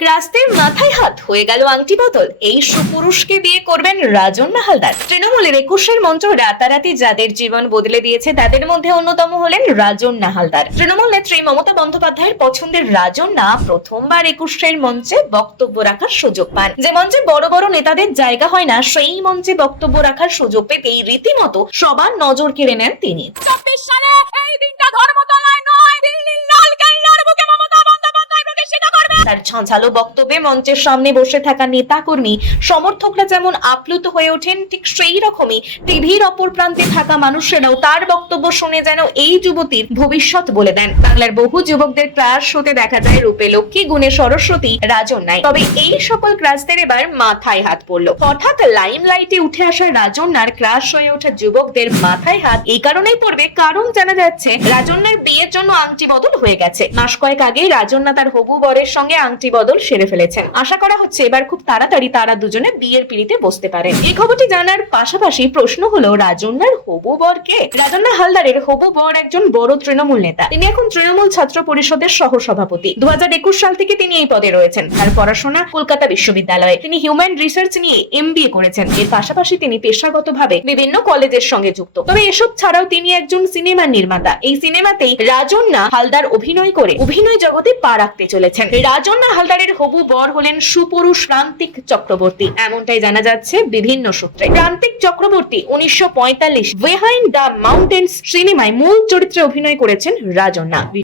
রাস্তায় মাথায় হাত হয়ে গেল আংটি বদল। এই সুপুরুষকে বিয়ে করবেন রাজন্না হালদার। তৃণমূলের 21-এর মঞ্চ রাতারাতি যাদের জীবন বদলে দিয়েছে তাদের মধ্যে অন্যতম হলেন রাজন্না হালদার। তৃণমূল নেত্রী মমতা বন্দ্যোপাধ্যায়ের পছন্দের রাজন্না প্রথমবার 21-এর মঞ্চে বক্তব্য রাখার সুযোগ পান। যে মঞ্চে বড় বড় নেতাদের জায়গা হয় না, সেই মঞ্চে বক্তব্য রাখার সুযোগ পেতেই রীতিমতো সবার নজর কেড়ে নেন তিনি। 24 সালে এই দিনটা ধর্মতলায় নয়, দিল্লির লাল কেল্লার বুকে মমতা বন্দ্যোপাধ্যায় প্রতিষ্ঠিত করবে। তার ঝাঁঝালো বক্তব্যে মঞ্চের সামনে বসে থাকা নেতা কর্মী সমর্থকরা যেমন আপ্লুত হয়ে ওঠেন, ঠিক সেই রকমই টিভির অপর প্রান্তে থাকা মানুষেরাও তার বক্তব্য শুনে যেন এই যুবতীর ভবিষ্যৎ বলে দেন। বাংলার বহু যুবকদের ক্লাস শোতে দেখা যায় রূপে লক্ষ্মী গুণে সরস্বতী রাজন্নায়। তবে এই সকল ক্লাসদের এবার মাথায় হাত পড়লো। হঠাৎ লাইমলাইটে উঠে আসা রাজন্নার ক্লাস হয়ে ওঠা যুবকদের মাথায় হাত এই কারণেই পড়বে কারণ জানা যাচ্ছে রাজন্নার বিয়ের জন্য আংটি বদল হয়ে গেছে। মাস কয়েক আগে রাজন্না তার হবু বরের সঙ্গে আংটি বদল সেরে ফেলেছেন। আশা করা হচ্ছে এবার খুব তাড়াতাড়ি তারা দুজনে বিয়ের পিঁড়িতে বসতে পারেন। এই খবরটি জানার পাশাপাশি প্রশ্ন হলো রাজন্নার হবু বর কে? রাজন্না হালদারের হবু বর একজন বড় তৃণমূল নেতা। তিনি এখন তৃণমূল ছাত্র পরিষদের সহসভাপতি। 2021 সাল থেকে তিনি এই পদে রয়েছেন। তার পড়াশোনা কলকাতা বিশ্ববিদ্যালয়ে। তিনি হিউম্যান রিসার্চ নিয়ে MBA করেছেন। এর পাশাপাশি তিনি পেশাগতভাবে বিভিন্ন কলেজের সঙ্গে যুক্ত। তবে এসব ছাড়াও তিনি একজন সিনেমা নির্মাতা। এই সিনেমাতেই রাজন্না হালদার অভিনয় করে অভিনয় জগতে পা রাখতে চলেছেন। রাজন্না হালদারের হবু বর হলেন সুপুরুষ প্রান্তিক চক্রবর্তী, এমনটাই জানা যাচ্ছে বিভিন্ন সূত্রে। প্রান্তিক চক্রবর্তী 1945 বিহাইন্ড দ্য মাউন্টেন্স সিনেমায় মূল চরিত্রে অভিনয় করেছেন রাজন্না।